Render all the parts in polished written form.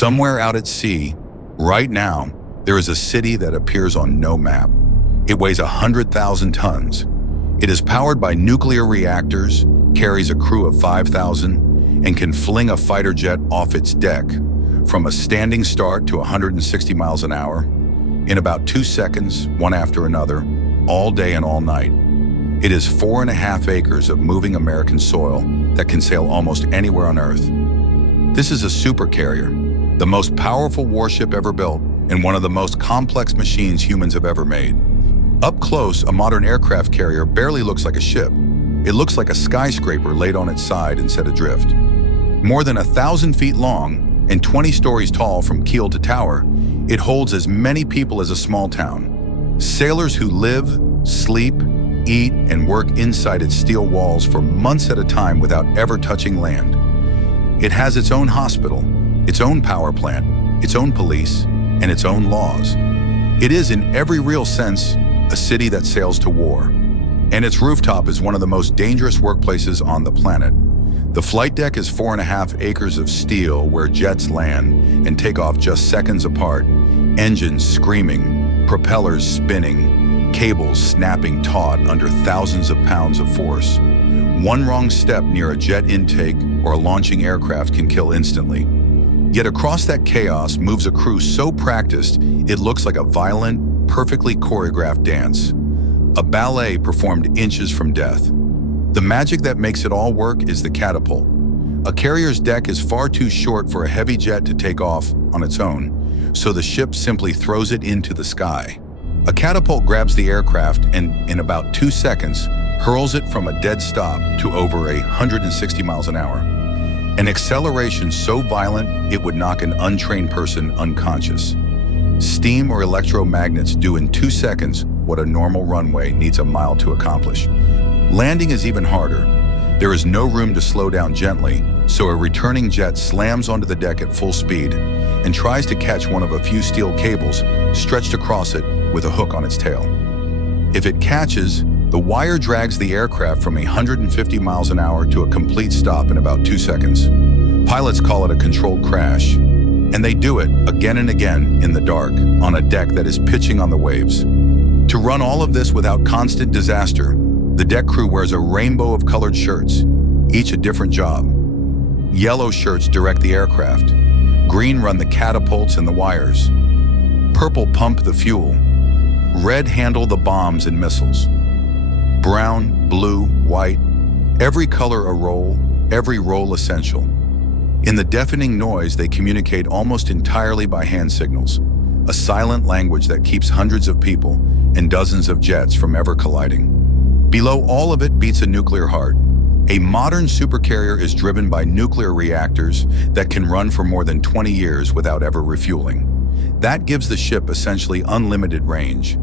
Somewhere out at sea, right now, there is a city that appears on no map. It weighs 100,000 tons. It is powered by nuclear reactors, carries a crew of 5,000, and can fling a fighter jet off its deck from a standing start to 160 miles an hour in about 2 seconds, one after another, all day and all night. It is 4.5 acres of moving American soil that can sail almost anywhere on Earth. This is a supercarrier, the most powerful warship ever built and one of the most complex machines humans have ever made. Up close, a modern aircraft carrier barely looks like a ship. It looks like a skyscraper laid on its side and set adrift. More than 1,000 feet long and 20 stories tall from keel to tower, it holds as many people as a small town. Sailors who live, sleep, eat, and work inside its steel walls for months at a time without ever touching land. It has its own hospital, its own power plant, its own police, and its own laws. It is, in every real sense, a city that sails to war. And its rooftop is one of the most dangerous workplaces on the planet. The flight deck is 4.5 acres of steel where jets land and take off just seconds apart, engines screaming, propellers spinning, cables snapping taut under thousands of pounds of force. One wrong step near a jet intake or a launching aircraft can kill instantly. Yet across that chaos moves a crew so practiced it looks like a violent, perfectly choreographed dance. A ballet performed inches from death. The magic that makes it all work is the catapult. A carrier's deck is far too short for a heavy jet to take off on its own, so the ship simply throws it into the sky. A catapult grabs the aircraft and, in about 2 seconds, hurls it from a dead stop to over 160 miles an hour. An acceleration so violent it would knock an untrained person unconscious. Steam or electromagnets do in 2 seconds what a normal runway needs a mile to accomplish. Landing is even harder. There is no room to slow down gently, so a returning jet slams onto the deck at full speed and tries to catch one of a few steel cables stretched across it with a hook on its tail. If it catches, the wire drags the aircraft from 150 miles an hour to a complete stop in about 2 seconds. Pilots call it a controlled crash, and they do it again and again in the dark on a deck that is pitching on the waves. To run all of this without constant disaster, the deck crew wears a rainbow of colored shirts, each a different job. Yellow shirts direct the aircraft. Green run the catapults and the wires. Purple pump the fuel. Red handle the bombs and missiles. Brown, blue, white, every color a role, every role essential. In the deafening noise, they communicate almost entirely by hand signals, a silent language that keeps hundreds of people and dozens of jets from ever colliding. Below all of it beats a nuclear heart. A modern supercarrier is driven by nuclear reactors that can run for more than 20 years without ever refueling. That gives the ship essentially unlimited range.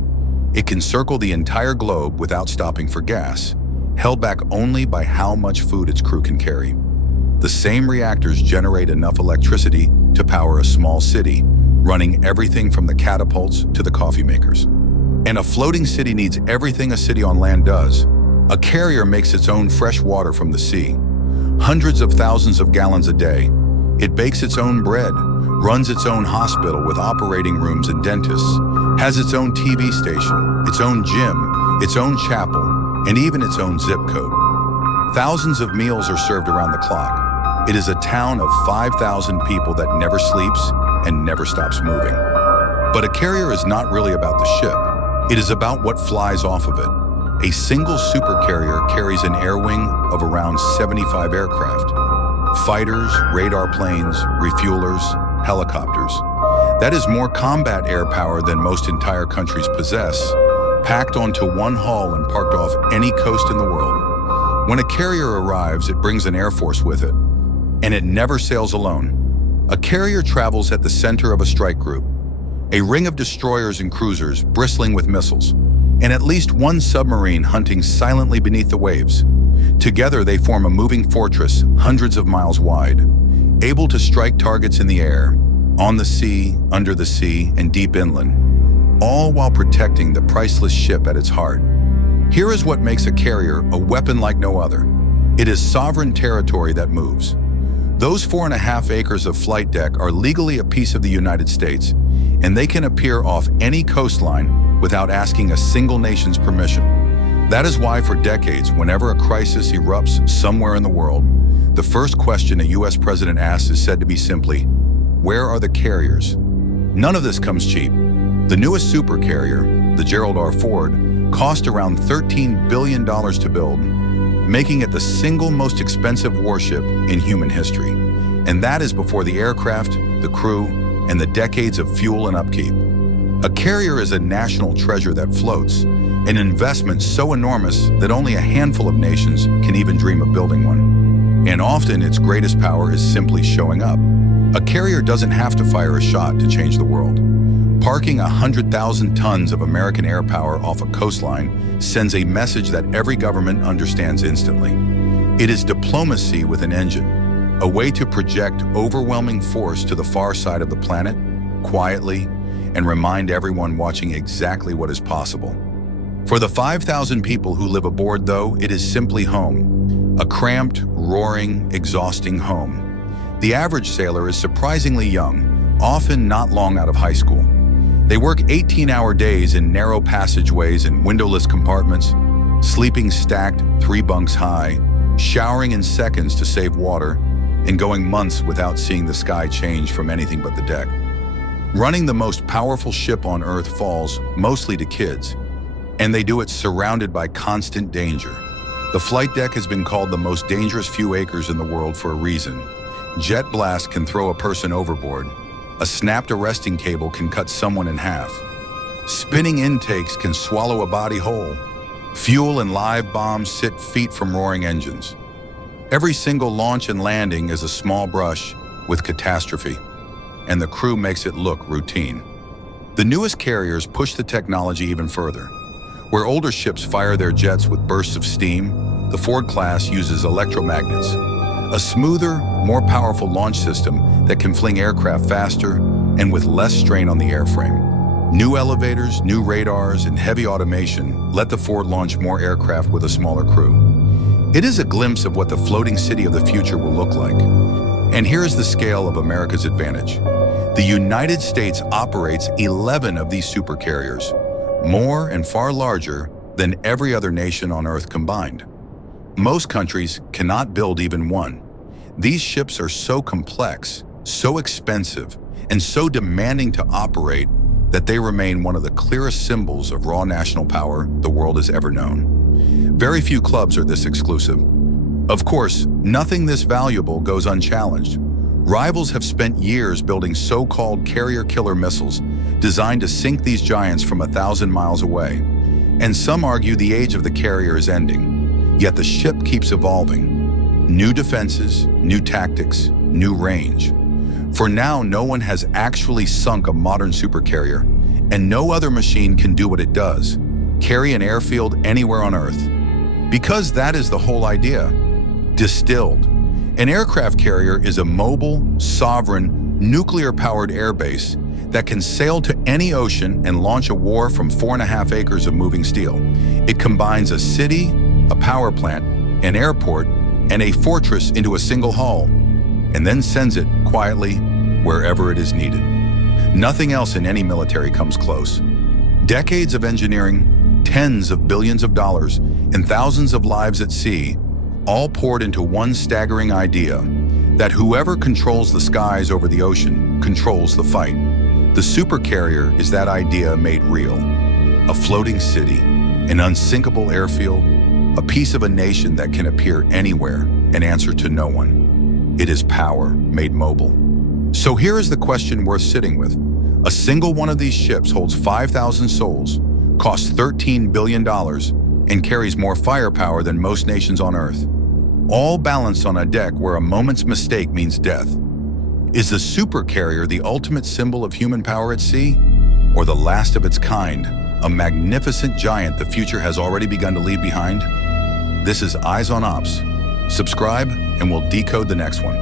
It can circle the entire globe without stopping for gas, held back only by how much food its crew can carry. The same reactors generate enough electricity to power a small city, running everything from the catapults to the coffee makers. And a floating city needs everything a city on land does. A carrier makes its own fresh water from the sea, hundreds of thousands of gallons a day. It bakes its own bread, runs its own hospital with operating rooms and dentists, has its own TV station, its own gym, its own chapel, and even its own zip code. Thousands of meals are served around the clock. It is a town of 5,000 people that never sleeps and never stops moving. But a carrier is not really about the ship. It is about what flies off of it. A single supercarrier carries an air wing of around 75 aircraft. Fighters, radar planes, refuelers, helicopters. That is more combat air power than most entire countries possess, packed onto one hull and parked off any coast in the world. When a carrier arrives, it brings an air force with it, and it never sails alone. A carrier travels at the center of a strike group, a ring of destroyers and cruisers bristling with missiles, and at least one submarine hunting silently beneath the waves. Together, they form a moving fortress hundreds of miles wide, able to strike targets in the air, on the sea, under the sea, and deep inland, all while protecting the priceless ship at its heart. Here is what makes a carrier a weapon like no other. It is sovereign territory that moves. Those 4.5 acres of flight deck are legally a piece of the United States, and they can appear off any coastline without asking a single nation's permission. That is why for decades, whenever a crisis erupts somewhere in the world, the first question a US president asks is said to be simply, where are the carriers? None of this comes cheap. The newest supercarrier, the Gerald R. Ford, cost around $13 billion to build, making it the single most expensive warship in human history. And that is before the aircraft, the crew, and the decades of fuel and upkeep. A carrier is a national treasure that floats, an investment so enormous that only a handful of nations can even dream of building one. And often its greatest power is simply showing up. A carrier doesn't have to fire a shot to change the world. Parking 100,000 tons of American air power off a coastline sends a message that every government understands instantly. It is diplomacy with an engine, a way to project overwhelming force to the far side of the planet, quietly, and remind everyone watching exactly what is possible. For the 5,000 people who live aboard, though, it is simply home. A cramped, roaring, exhausting home. The average sailor is surprisingly young, often not long out of high school. They work 18-hour days in narrow passageways and windowless compartments, sleeping stacked 3 bunks high, showering in seconds to save water, and going months without seeing the sky change from anything but the deck. Running the most powerful ship on Earth falls mostly to kids, and they do it surrounded by constant danger. The flight deck has been called the most dangerous few acres in the world for a reason. Jet blast can throw a person overboard. A snapped arresting cable can cut someone in half. Spinning intakes can swallow a body whole. Fuel and live bombs sit feet from roaring engines. Every single launch and landing is a small brush with catastrophe, and the crew makes it look routine. The newest carriers push the technology even further. Where older ships fire their jets with bursts of steam, the Ford class uses electromagnets, a smoother, more powerful launch system that can fling aircraft faster and with less strain on the airframe. New elevators, new radars, and heavy automation let the Ford launch more aircraft with a smaller crew. It is a glimpse of what the floating city of the future will look like. And here is the scale of America's advantage. The United States operates 11 of these supercarriers, more and far larger than every other nation on Earth combined. Most countries cannot build even one. These ships are so complex, so expensive, and so demanding to operate that they remain one of the clearest symbols of raw national power the world has ever known. Very few clubs are this exclusive. Of course, nothing this valuable goes unchallenged. Rivals have spent years building so-called carrier killer missiles designed to sink these giants from 1,000 miles away. And some argue the age of the carrier is ending. Yet the ship keeps evolving. New defenses, new tactics, new range. For now, no one has actually sunk a modern supercarrier, and no other machine can do what it does, carry an airfield anywhere on Earth. Because that is the whole idea. Distilled. An aircraft carrier is a mobile, sovereign, nuclear-powered airbase that can sail to any ocean and launch a war from 4.5 acres of moving steel. It combines a city, a power plant, an airport, and a fortress into a single hull, and then sends it quietly wherever it is needed. Nothing else in any military comes close. Decades of engineering, tens of billions of dollars, and thousands of lives at sea, all poured into one staggering idea, that whoever controls the skies over the ocean controls the fight. The supercarrier is that idea made real. A floating city, an unsinkable airfield, a piece of a nation that can appear anywhere and answer to no one. It is power made mobile. So here is the question worth sitting with. A single one of these ships holds 5,000 souls, costs $13 billion, and carries more firepower than most nations on Earth. All balanced on a deck where a moment's mistake means death. Is the supercarrier the ultimate symbol of human power at sea? Or the last of its kind, a magnificent giant the future has already begun to leave behind? This is Eyes on Ops. Subscribe and we'll decode the next one.